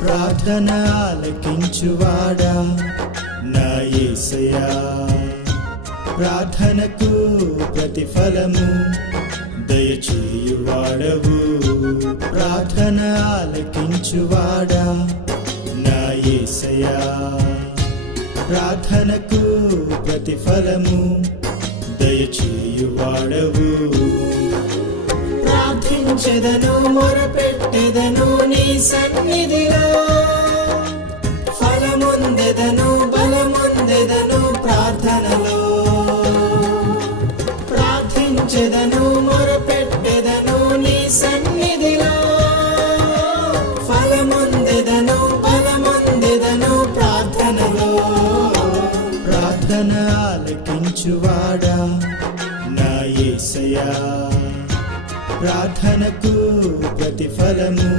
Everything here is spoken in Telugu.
ప్రార్థన ఆలకించువాడా నా యేసయ్యా, ప్రార్థనకు ప్రతిఫలము దయచేయువాడవు. ప్రార్థన ఆలకించువాడా నా యేసయ్యా, ప్రార్థనకు ప్రతిఫలము దయచేయువాడవు. ప్రార్థించెదను, మొరపెట్టెదను నీ సన్నిధిలో, ఫలముందెదను, బలముందెదను ప్రార్థనలో. ప్రార్థించెదను, మొరపెట్టెదను నీ సన్నిధిలో, ఫలముందెదను, బలముందెదను ప్రార్థనలో. ప్రార్థన ఆలకించువాడా నా యేసయ్యా, ప్రార్థనకు ప్రతిఫలము